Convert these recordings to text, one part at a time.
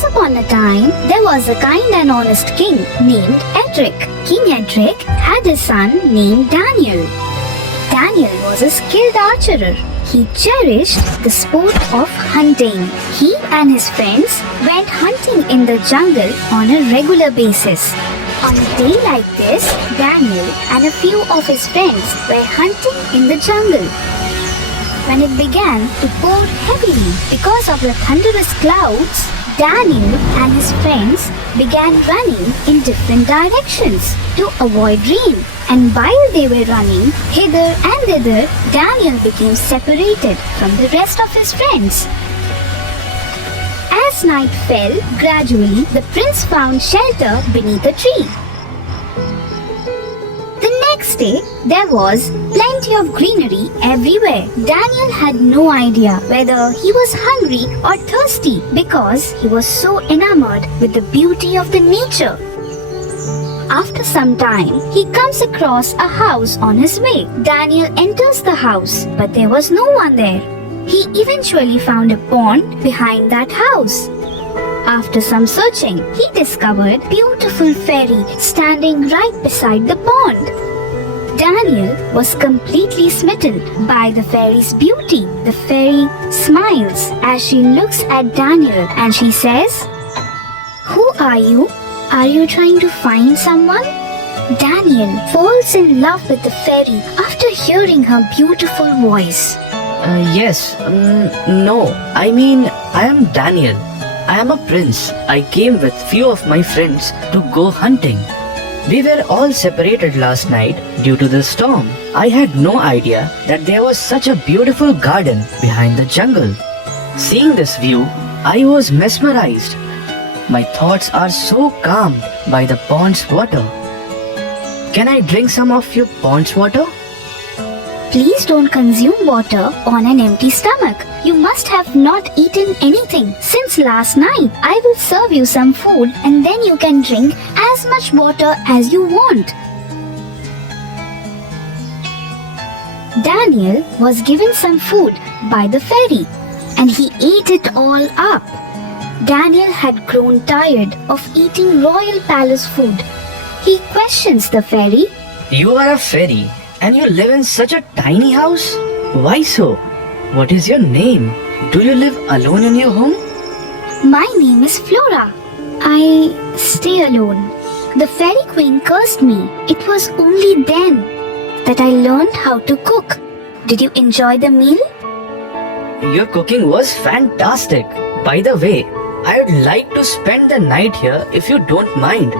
Once upon a time, there was a kind and honest king named Edric. King Edric had a son named Daniel. Daniel was a skilled archer. He cherished the sport of hunting. He and his friends went hunting in the jungle on a regular basis. On a day like this, Daniel and a few of his friends were hunting in the jungle. When it began to pour heavily because of the thunderous clouds, Daniel and his friends began running in different directions to avoid rain. And while they were running hither and thither, Daniel became separated from the rest of his friends. As night fell, gradually the prince found shelter beneath a tree. The next day, there was plenty of greenery everywhere. Daniel had no idea whether he was hungry or thirsty because he was so enamored with the beauty of the nature. After some time, he comes across a house on his way. Daniel enters the house, but there was no one there. He eventually found a pond behind that house. After some searching, he discovered a beautiful fairy standing right beside the pond. Daniel was completely smitten by the fairy's beauty. The fairy smiles as she looks at Daniel and she says, "Who are you? Are you trying to find someone?" Daniel falls in love with the fairy after hearing her beautiful voice. Yes, no, I mean, I am Daniel. I am a prince. I came with few of my friends to go hunting. We were all separated last night due to the storm. I had no idea that there was such a beautiful garden behind the jungle. Seeing this view, I was mesmerized. My thoughts are so calmed by the pond's water. Can I drink some of your pond's water? Please don't consume water on an empty stomach. You must have not eaten anything since last night. I will serve you some food and then you can drink as much water as you want. Daniel was given some food by the fairy and he ate it all up. Daniel had grown tired of eating royal palace food. He questions the fairy. You are a fairy and you live in such a tiny house? Why so? What is your name? Do you live alone in your home? My name is Flora. I stay alone. The fairy queen cursed me. It was only then that I learned how to cook. Did you enjoy the meal? Your cooking was fantastic. By the way, I would like to spend the night here if you don't mind.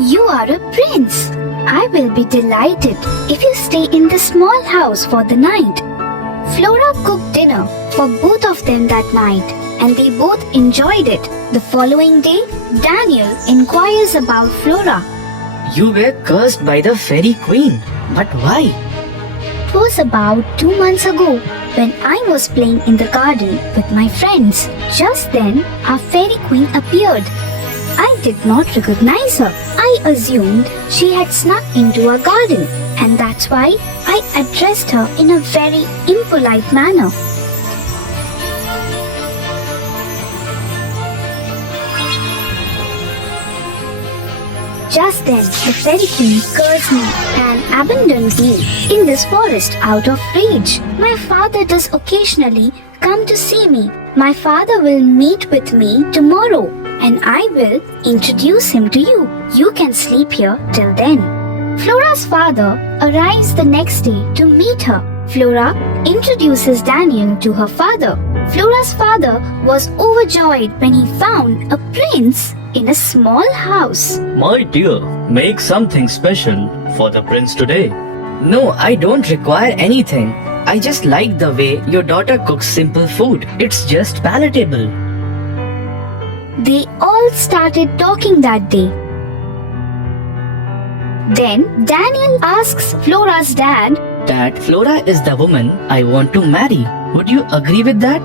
You are a prince. I will be delighted if you stay in the small house for the night. Flora cooked dinner for both of them that night and they both enjoyed it. The following day, Daniel inquires about Flora. You were cursed by the fairy queen. But why? It was about 2 months ago when I was playing in the garden with my friends. Just then, our fairy queen appeared. I did not recognize her. I assumed she had snuck into our garden, and that's why I addressed her in a very impolite manner. Just then, the fairy queen cursed me and abandoned me in this forest out of rage. My father does occasionally come to see me. My father will meet with me tomorrow and I will introduce him to you. You can sleep here till then. Flora's father arrives the next day to meet her. Flora introduces Daniel to her father. Flora's father was overjoyed when he found a prince in a small house. My dear, make something special for the prince today. No, I don't require anything. I just like the way your daughter cooks simple food. It's just palatable. They all started talking that day. Then Daniel asks Flora's dad, That Flora is the woman I want to marry. Would you agree with that?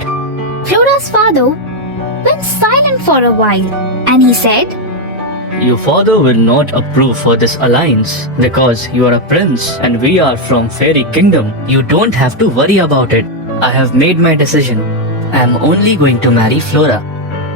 Flora's father went silent for a while and he said, Your father will not approve for this alliance because you are a prince and we are from Fairy Kingdom. You don't have to worry about it. I have made my decision. I am only going to marry Flora.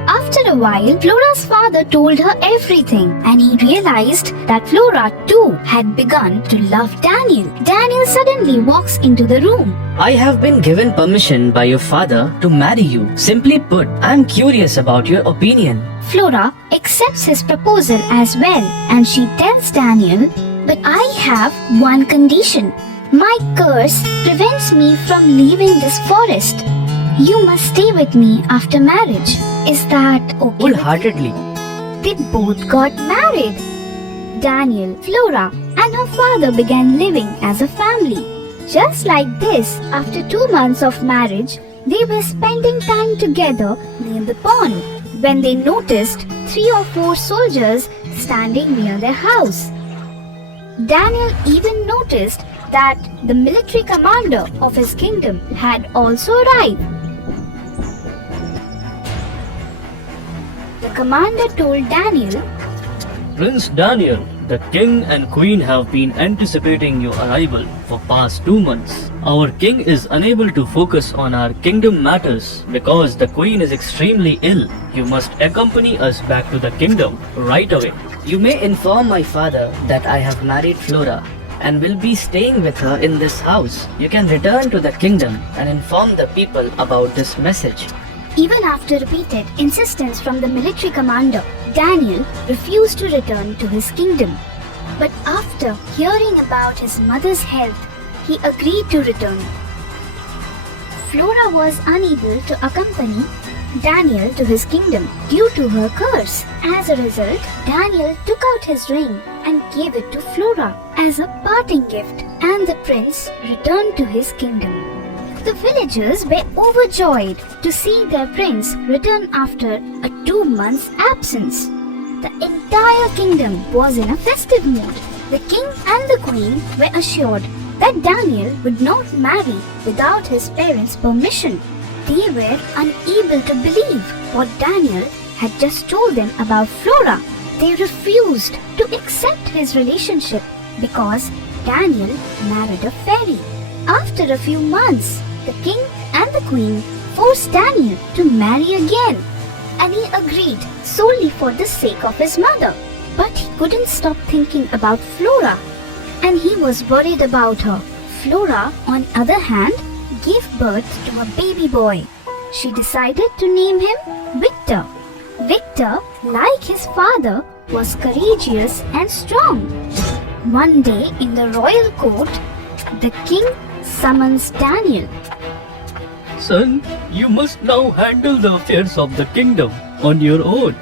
After After a while, Flora's father told her everything, and he realized that Flora too had begun to love Daniel. Daniel suddenly walks into the room. I have been given permission by your father to marry you. Simply put, I am curious about your opinion. Flora accepts his proposal as well, and she tells Daniel, "But I have one condition. My curse prevents me from leaving this forest. You must stay with me after marriage. Is that okay?" Wholeheartedly. They both got married. Daniel, Flora, and her father began living as a family. Just like this, after 2 months of marriage, they were spending time together near the pond when they noticed 3 or 4 soldiers standing near their house. Daniel even noticed that the military commander of his kingdom had also arrived. The commander told Daniel, Prince Daniel, the king and queen have been anticipating your arrival for past 2 months. Our king is unable to focus on our kingdom matters because the queen is extremely ill. You must accompany us back to the kingdom right away. You may inform my father that I have married Flora and will be staying with her in this house. You can return to the kingdom and inform the people about this message. even after repeated insistence from the military commander, Daniel refused to return to his kingdom. But after hearing about his mother's health, he agreed to return. Flora was unable to accompany Daniel to his kingdom due to her curse. As a result, Daniel took out his ring and gave it to Flora as a parting gift, and the prince returned to his kingdom. The villagers were overjoyed to see their prince return after a 2 months absence. The entire kingdom was in a festive mood. The king and the queen were assured that Daniel would not marry without his parents' permission. They were unable to believe what Daniel had just told them about Flora. They refused to accept his relationship because Daniel married a fairy. After a few months, the king and the queen forced Daniel to marry again, and he agreed solely for the sake of his mother. But he couldn't stop thinking about Flora, and he was worried about her. Flora, on the other hand, gave birth to a baby boy. She decided to name him Victor. Victor, like his father, was courageous and strong. One day in the royal court, the king summons Daniel. Son, you must now handle the affairs of the kingdom on your own.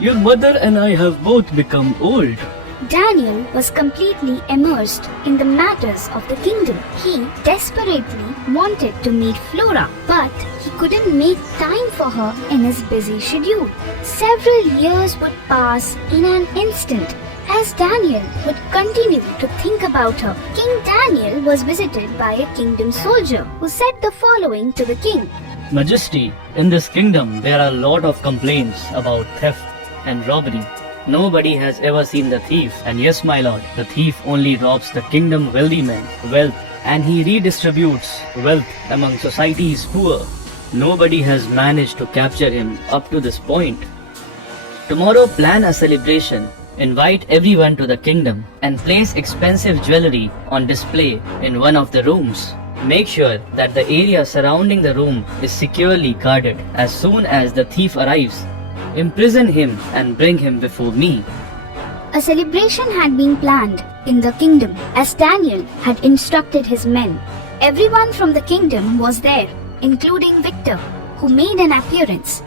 Your mother and I have both become old. Daniel was completely immersed in the matters of the kingdom. He desperately wanted to meet Flora, but he couldn't make time for her in his busy schedule. Several years would pass in an instant as Daniel would continue to think about her. King Daniel was visited by a kingdom soldier who said the following to the king. Majesty, in this kingdom there are a lot of complaints about theft and robbery. Nobody has ever seen the thief, and yes, my lord, the thief only robs the kingdom wealthy men wealth, and he redistributes wealth among society's poor. Nobody has managed to capture him up to this point. Tomorrow plan a celebration. Invite everyone to the kingdom and place expensive jewelry on display in one of the rooms. Make sure that the area surrounding the room is securely guarded. As soon as the thief arrives, imprison him and bring him before me. A celebration had been planned in the kingdom as Daniel had instructed his men. Everyone from the kingdom was there, including Victor, who made an appearance.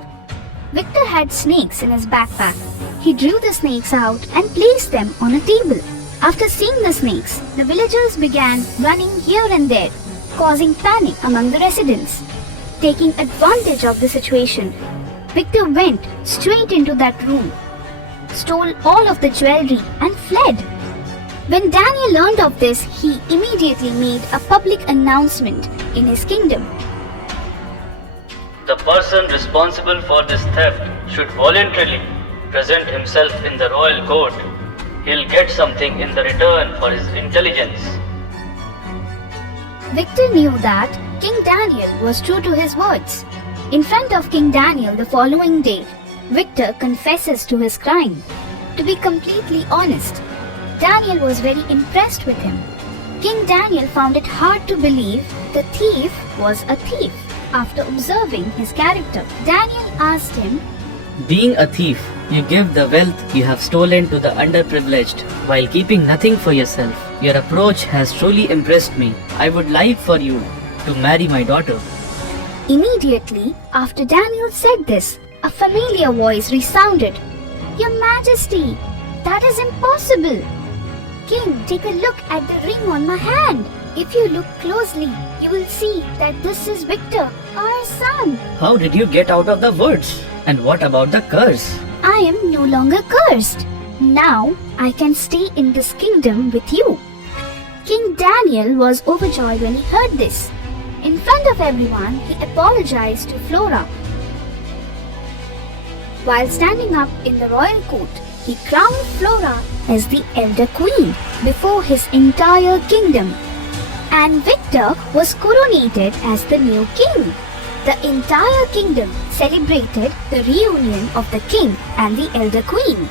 Victor had snakes in his backpack. He drew the snakes out and placed them on a table. After seeing the snakes, the villagers began running here and there, causing panic among the residents. Taking advantage of the situation, Victor went straight into that room, stole all of the jewelry and fled. When Daniel learned of this, he immediately made a public announcement in his kingdom. The person responsible for this theft should voluntarily present himself in the royal court. He'll get something in the return for his intelligence. Victor knew that King Daniel was true to his words. In front of King Daniel the following day, Victor confesses to his crime. To be completely honest, Daniel was very impressed with him. King Daniel found it hard to believe the thief was a thief. After observing his character, Daniel asked him, Being a thief, you give the wealth you have stolen to the underprivileged while keeping nothing for yourself. Your approach has truly impressed me. I would like for you to marry my daughter. Immediately after Daniel said this, a familiar voice resounded. Your Majesty, that is impossible. King, take a look at the ring on my hand. If you look closely, you will see that this is Victor, our son. How did you get out of the woods? And what about the curse? I am no longer cursed. Now I can stay in this kingdom with you. King Daniel was overjoyed when he heard this. In front of everyone, he apologized to Flora. While standing up in the royal court, he crowned Flora as the elder queen before his entire kingdom. And Victor was coronated as the new king. The entire kingdom celebrated the reunion of the king and the elder queen.